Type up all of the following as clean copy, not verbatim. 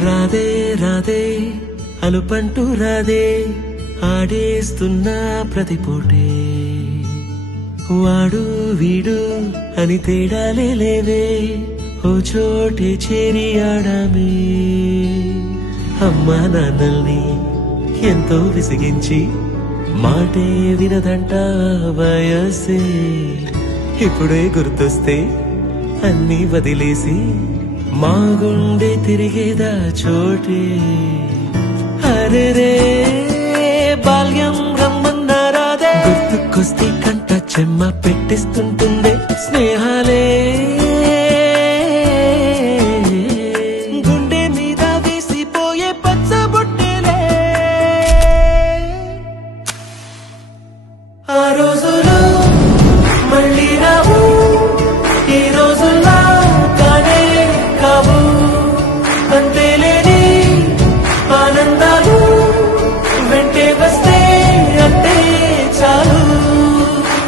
రాదే రాదే అలుపంటూ రాదే ఆడేస్తున్నా ప్రతి పూటే వాడు వీడు అని తేడాలే లేవే ఓ చోటే చేరి ఆడామే అమ్మా నాన్నల్ని ఎంతో విసిగించి మాటే వినదంట వయసే ఇప్పుడే గుర్తొస్తే అన్నీ వదిలేసి మా గుండె తిరిగేదా చోటే అరెరే బాల్యం రమ్మన్నారాదే గుర్తుకొస్తే కంట చెమ్మ పెట్టిస్తుంటుందే స్నేహాలే గుండె మీద వేసిపోయే పచ్చబొట్టేలే ఆ రోజులు మళ్ళీ రావు ఈ రోజుల్లా కానే కావు అంతేలేని ఆనందాలు వెంటే వస్తే అంటే చాలు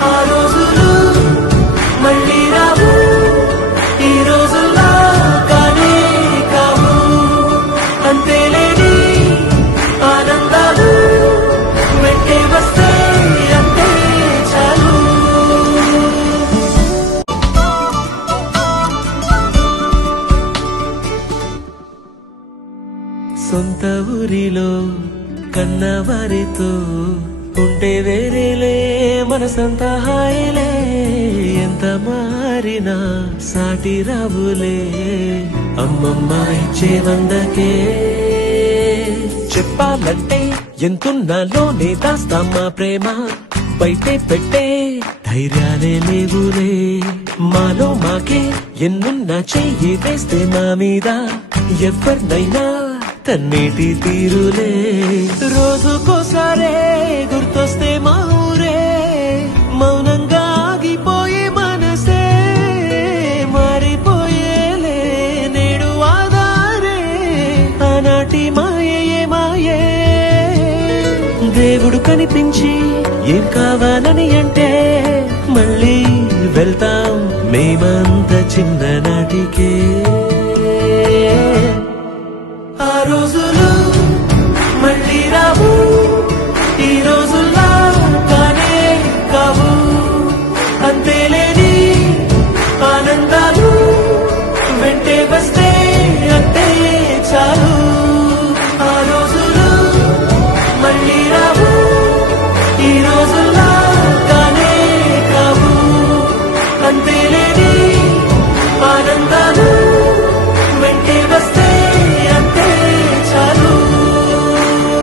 ఆ రోజులు మళ్ళీ రావు ఈ రోజుల్లా కానే కావు అంతేలేని ఆనందాలు వెంటే వస్తే అంటే చాలు సొంత ఊరిలో కన్నవారితో ఉంటే వేరేలే మనసంతా హాయిలే ఎంత మారినా సాటి రావులే అమ్మమ్మ ఇచ్చే వందకే చెప్పాలంటే ఎంతున్నాలోనే దాస్తామా ప్రేమ బయటే పెట్టే ధైర్యాలే లేవులే మాలో మాకే ఎన్నున్నా చెయ్యి వేస్తే మా మీద ఎవరినైనా తన్నేటి తీరులే రోజుకోసారే గుర్తొస్తే మా ఊరే మౌనంగా ఆగిపోయే మనసే మారిపోయేలే నేడు ఆధారే ఆనాటి మాయే మాయే దేవుడు కనిపించి ఏం కావాలని అంటే మళ్ళీ వెళ్తాం మేమంత చిన్ననాటికే